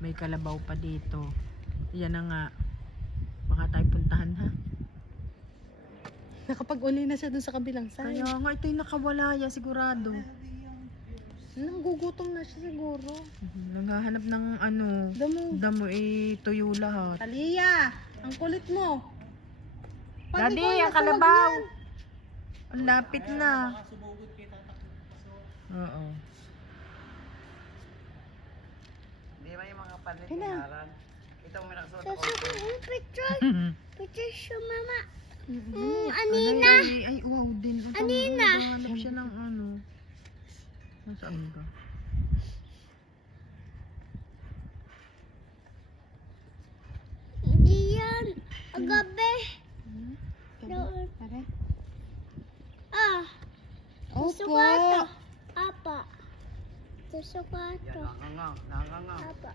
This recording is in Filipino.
May kalabaw pa dito. Yan na nga. Baka tayo puntahan ha. Nakapag-uli na siya dun sa kabilang side. Kaya nga ito'y nakawala yan sigurado. Nagugutom na siya siguro. Naghahanap ng ano. Damo tuyo lahat. Talia, ang kulit mo. Pag Daddy, ikaw ang nasa kalabaw. wag yan. Ang lapit na. Oo. Hindi ba yung mga panit Kailan? kinaran? Ito may nakasuot ako. Sasabihin picture. Picture siya, mama. Anina. Ay, wow din. Anina. Naghahanap siya ng ano. Nasaan ba? Hindi yan. Agabi. Doon. Pare. Ah. Gusto ko Opo. ito. Apa. Gusto ko ito. Yan, nakanga. Apa.